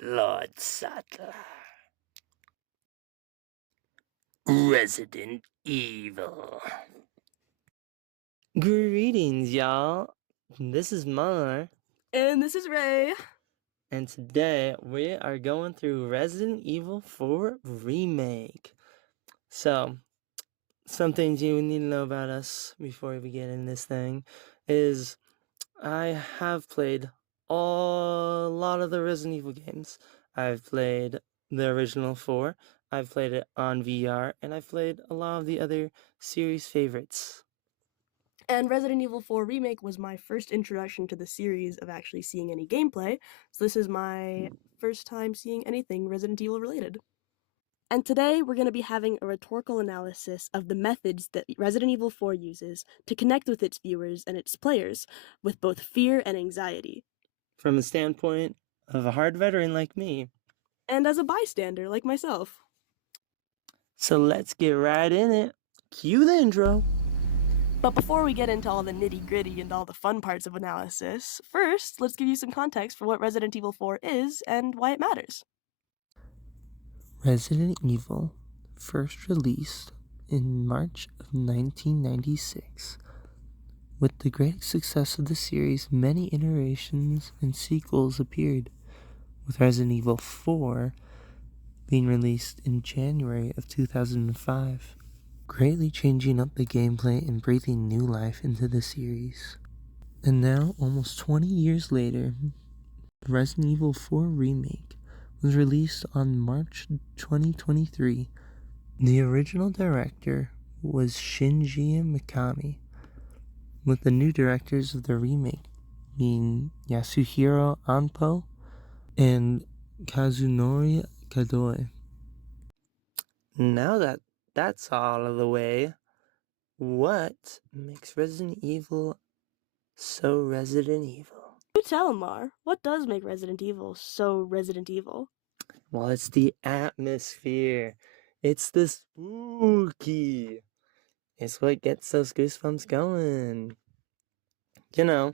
Lord Sattler. Resident Evil. Greetings, y'all. This is Mar. And this is Ray. And today we are going through Resident Evil 4 Remake. So, some things you need to know about us before we get in this thing is I have played a lot of the Resident Evil games. I've played the original 4, I've played it on VR, and I've played a lot of the other series favorites. And Resident Evil 4 Remake was my first introduction to the series of actually seeing any gameplay, so this is my first time seeing anything Resident Evil related. And today we're going to be having a rhetorical analysis of the methods that Resident Evil 4 uses to connect with its viewers and its players with both fear and anxiety. From the standpoint of a hard veteran like me. And as a bystander like myself. So let's get right in it. Cue the intro. But before we get into all the nitty-gritty and all the fun parts of analysis, first, let's give you some context for what Resident Evil 4 is and why it matters. Resident Evil, first released in March of 1996. With the great success of the series, many iterations and sequels appeared, with Resident Evil 4 being released in January of 2005. Greatly changing up the gameplay and breathing new life into the series. And now, almost 20 years later, Resident Evil 4 Remake was released on March 2023. The original director was Shinji Mikami, with the new directors of the remake being Yasuhiro Anpo and Kazunori Kadoi. Now that that's all of the way, what makes Resident Evil so Resident Evil? You tell, Mar, what does make Resident Evil so Resident Evil? Well, it's the atmosphere. It's the spooky. It's what gets those goosebumps going. You know,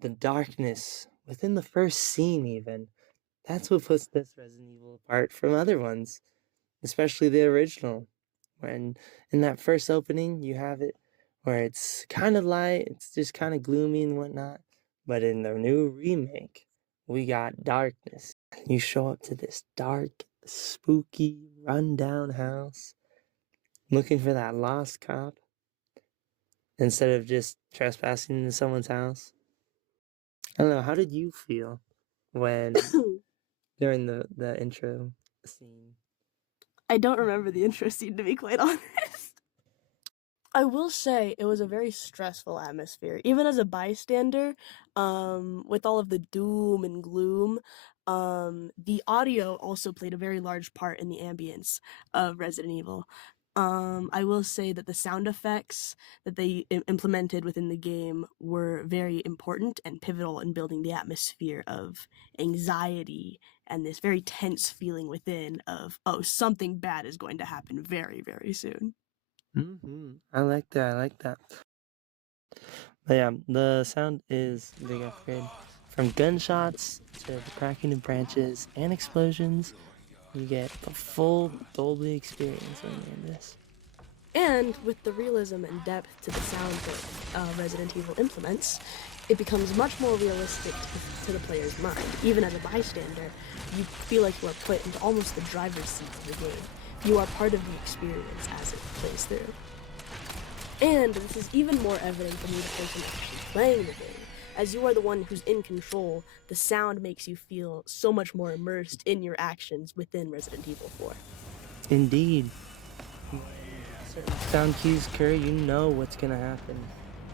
the darkness within the first scene even. That's what puts this Resident Evil apart from other ones, especially the original. When in that first opening you have it where it's kind of light, it's just kind of gloomy and whatnot. But in the new remake, we got darkness. You show up to this dark, spooky, rundown house looking for that lost cop instead of just trespassing into someone's house. I don't know, how did you feel when during the intro scene? I don't remember the intro scene, to be quite honest. I will say it was a very stressful atmosphere, even as a bystander, with all of the doom and gloom. The audio also played a very large part in the ambience of Resident Evil. I will say that the sound effects that they implemented within the game were very important and pivotal in building the atmosphere of anxiety and this very tense feeling within of, oh, something bad is going to happen very, very soon. I like that. But yeah, the sound is a big upgrade. From gunshots to the cracking of branches and explosions, you get the full Dolby experience when you're in this. And with the realism and depth to the sound that Resident Evil implements, it becomes much more realistic to the player's mind. Even as a bystander, you feel like you are put into almost the driver's seat of the game. You are part of the experience as it plays through. And this is even more evident when you the person actually playing the game. As you are the one who's in control, the sound makes you feel so much more immersed in your actions within Resident Evil 4. Indeed. Certain sound cues occur, you know what's gonna happen.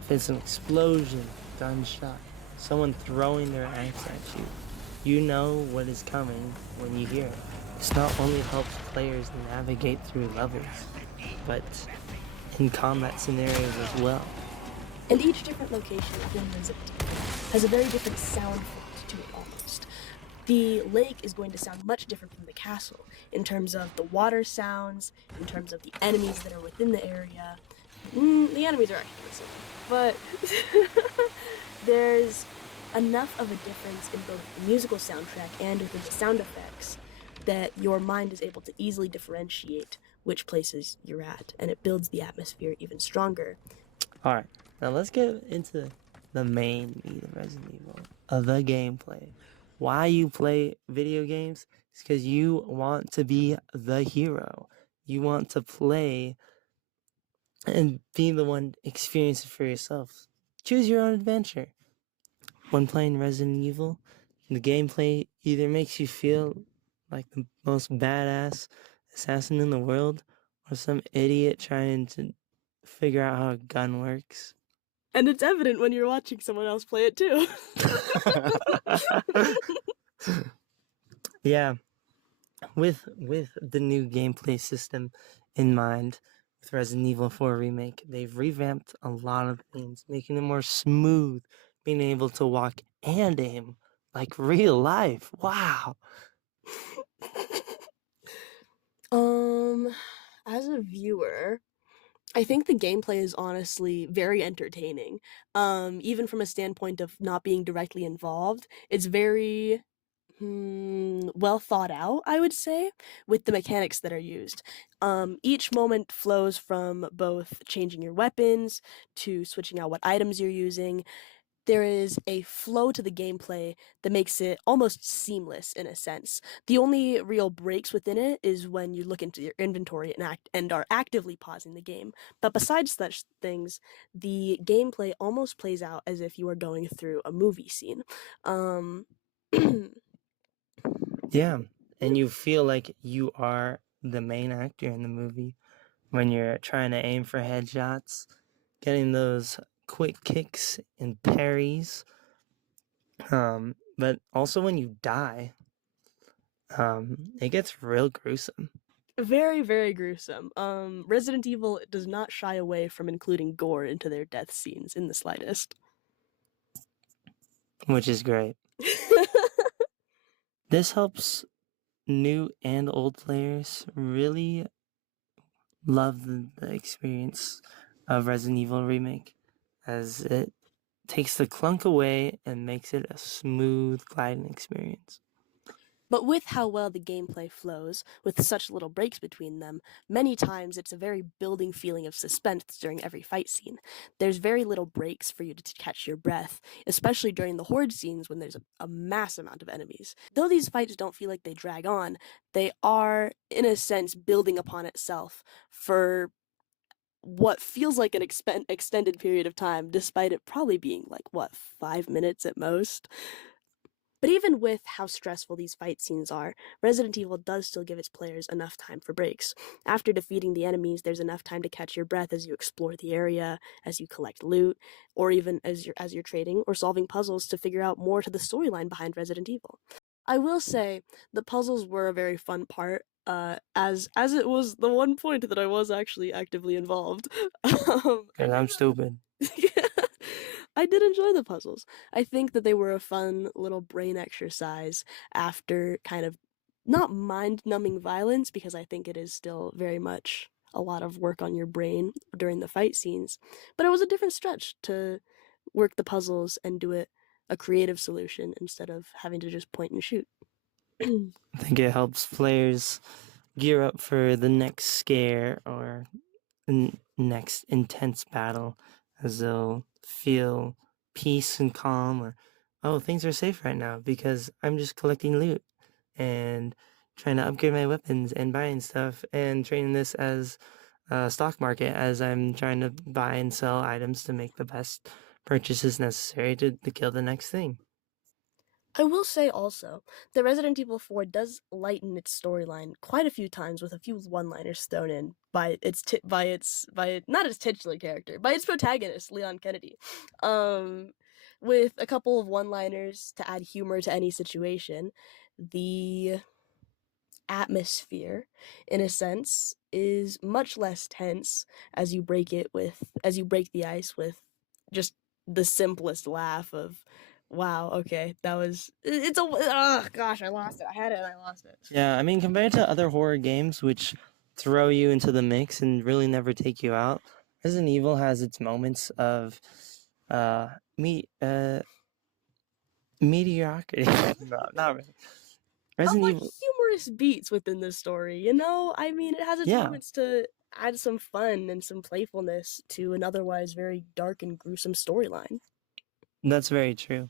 If it's an explosion, gunshot, someone throwing their axe at you, you know what is coming when you hear it. This not only helps players navigate through levels, but in combat scenarios as well. And each different location within Resident Evil has a very different sound font to it almost. The lake is going to sound much different from the castle in terms of the water sounds, in terms of the enemies that are within the area. The enemies are actually the same, but there's enough of a difference in both the musical soundtrack and within the sound effects that your mind is able to easily differentiate which places you're at, and it builds the atmosphere even stronger. All right, now let's get into the main meat of Resident Evil, of the gameplay. Why you play video games is because you want to be the hero. You want to play and be the one experience it for yourself. Choose your own adventure. When playing Resident Evil, the gameplay either makes you feel like the most badass assassin in the world or some idiot trying to figure out how a gun works. And it's evident when you're watching someone else play it too. Yeah, with the new gameplay system in mind, with Resident Evil 4 remake, they've revamped a lot of things, making it more smooth, being able to walk and aim like real life. Wow. um, as a viewer, I think the gameplay is honestly very entertaining. Even from a standpoint of not being directly involved, it's very well thought out, I would say, with the mechanics that are used. Each moment flows from both changing your weapons to switching out what items you're using. There is a flow to the gameplay that makes it almost seamless in a sense. The only real breaks within it is when you look into your inventory and are actively pausing the game. But besides such things, the gameplay almost plays out as if you are going through a movie scene. Um, Yeah, and you feel like you are the main actor in the movie when you're trying to aim for headshots, getting those quick kicks and parries. But also when you die, it gets real gruesome, Very, very gruesome. Resident Evil does not shy away from including gore into their death scenes in the slightest. which is great. This helps new and old players really love the experience of Resident Evil Remake, as it takes the clunk away and makes it a smooth gliding experience. But with how well the gameplay flows, with such little breaks between them, many times it's a very building feeling of suspense during every fight scene. There's very little breaks for you to catch your breath, especially during the horde scenes when there's a mass amount of enemies. Though these fights don't feel like they drag on, they are, in a sense, building upon itself for what feels like an extended period of time, despite it probably being like, what, 5 minutes at most? But even with how stressful these fight scenes are, Resident Evil does still give its players enough time for breaks. After defeating the enemies, there's enough time to catch your breath as you explore the area, as you collect loot, or even as you're trading or solving puzzles to figure out more to the storyline behind Resident Evil. I will say the puzzles were a very fun part. As it was the one point that I was actually actively involved. Because I'm stupid. I did enjoy the puzzles. I think that they were a fun little brain exercise after kind of not mind numbing violence, because I think it is still very much a lot of work on your brain during the fight scenes. But it was a different stretch to work the puzzles and do it a creative solution instead of having to just point and shoot. I think it helps players gear up for the next scare or next intense battle, as they'll feel peace and calm, or oh, things are safe right now because I'm just collecting loot and trying to upgrade my weapons and buying stuff and trading this as a stock market as I'm trying to buy and sell items to make the best purchases necessary to kill the next thing. I will say also that Resident Evil 4 does lighten its storyline quite a few times with a few one-liners thrown in by not its titular character, by its protagonist, Leon Kennedy. Um with a couple of one-liners to add humor to any situation. The atmosphere, in a sense, is much less tense as you break the ice with just the simplest laugh of, wow, okay, that was it's a oh gosh, I lost it. I had it and I lost it. Yeah, I mean, compared to other horror games, which throw you into the mix and really never take you out, Resident Evil has its moments of uh, me mediocrity. No, not really. Resident Like Evil, humorous beats within the story, you know? I mean, it has its yeah, moments to add some fun and some playfulness to an otherwise very dark and gruesome storyline. that's very true.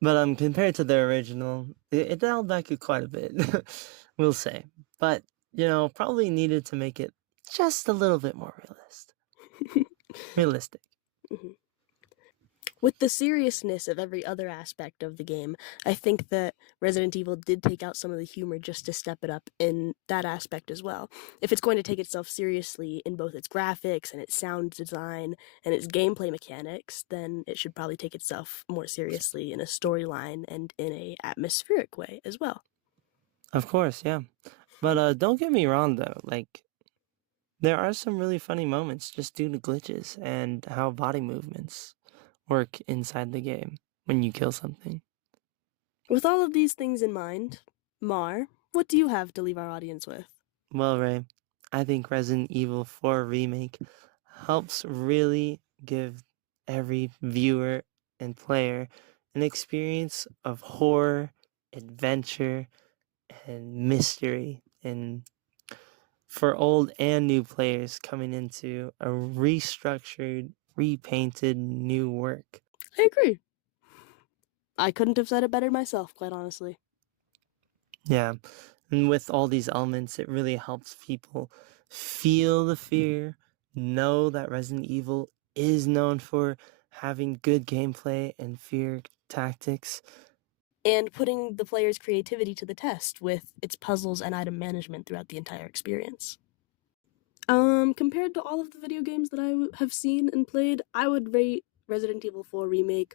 But compared to the original, it dialed back it quite a bit, we'll say. But probably needed to make it just a little bit more realistic. Mhm. With the seriousness of every other aspect of the game, I think that Resident Evil did take out some of the humor just to step it up in that aspect as well. If it's going to take itself seriously in both its graphics and its sound design and its gameplay mechanics, then it should probably take itself more seriously in a storyline and in a atmospheric way as well. Of course, yeah. But don't get me wrong though. Like there are some really funny moments just due to glitches and how body movements work inside the game when you kill something. With all of these things in mind, Mar, what do you have to leave our audience with? Well, Ray, I think Resident Evil 4 Remake helps really give every viewer and player an experience of horror, adventure, and mystery. And for old and new players coming into a restructured, repainted new work. I agree. I couldn't have said it better myself, quite honestly. Yeah. And with all these elements, it really helps people feel the fear, know that Resident Evil is known for having good gameplay and fear tactics. And putting the player's creativity to the test with its puzzles and item management throughout the entire experience. Compared to all of the video games that I have seen and played, I would rate Resident Evil 4 Remake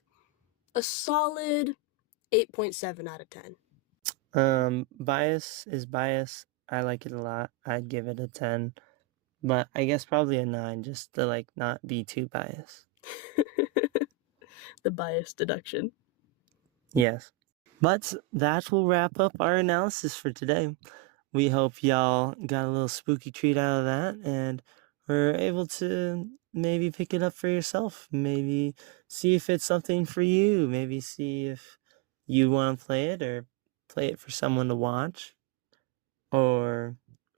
a solid 8.7 out of 10. Bias is bias. I like it a lot. I'd give it a 10, but I guess probably a 9 just to like not be too biased. The bias deduction. Yes. But that will wrap up our analysis for today. We hope y'all got a little spooky treat out of that and were able to maybe pick it up for yourself. Maybe see if it's something for you. Maybe see if you want to play it or play it for someone to watch. Or,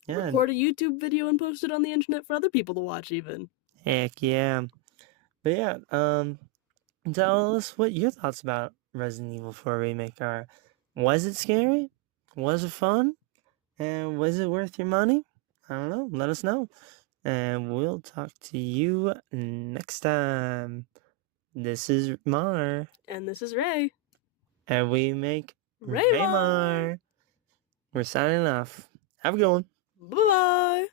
yeah, Record a YouTube video and post it on the internet for other people to watch, even. heck yeah. But yeah, tell us what your thoughts about Resident Evil 4 Remake are. Was it scary? Was it fun? And was it worth your money? I don't know. Let us know. And we'll talk to you next time. This is Mar, And this is Ray. and we make Raymar! Raymar. We're signing off. Have a good one. Bye bye!